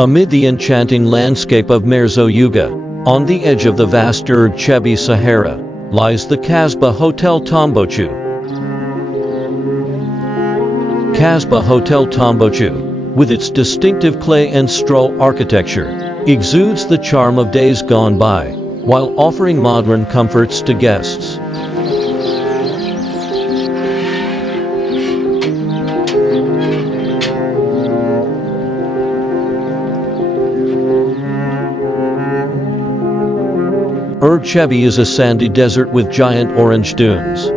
Amid the enchanting landscape of Merzouga, on the edge of the vast Erg Chebbi Sahara, lies the Kasbah Hotel Tombouctou. Kasbah Hotel Tombouctou, with its distinctive clay and straw architecture, exudes the charm of days gone by, while offering modern comforts to guests. Erg Chebbi is a sandy desert with giant orange dunes.